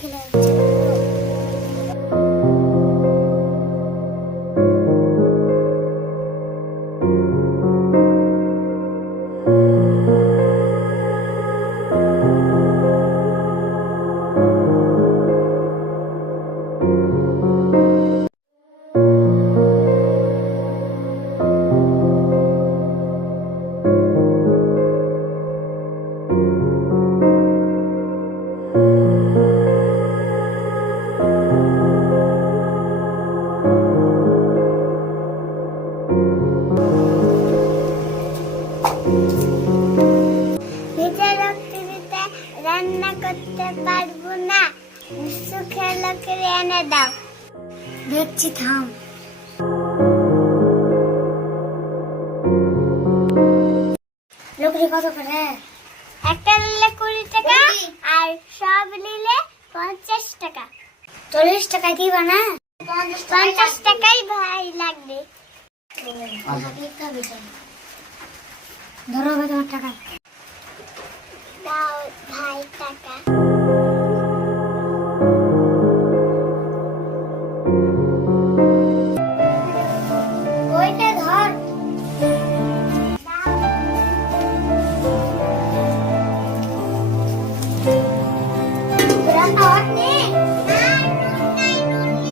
খেলে হচ্ছে নিজের রক্তে রান্না করতে পারবো না, সুখের লোকের এনে দাও। দেখছি থাম। লোকরি কত করে? একটা নিলে 20 টাকা আর সব নিলে 50 টাকা। 40 টাকা দিবা না? 50 টাকাই ভাই লাগবে। ধরো তোমার টাকা। দাও ভাই টাকা।